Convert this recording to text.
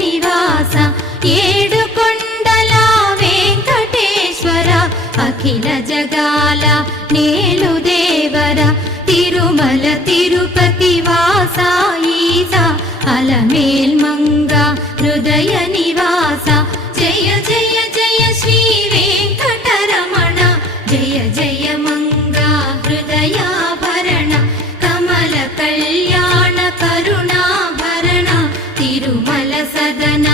నివాస ఏడుకొండల వెంకటేశ్వర అఖిల జగాల నేలు దేవర తిరుమల తిరుపతి వాస ఈస అలమేల్మంగ హృదయ నివాస జయ జయ జయ శ్రీ వెంకటరమణ జయ జయ మంగ హృదయాభరణ కమల కళ్యాణ కరుణాభరణ తిరుమల సదన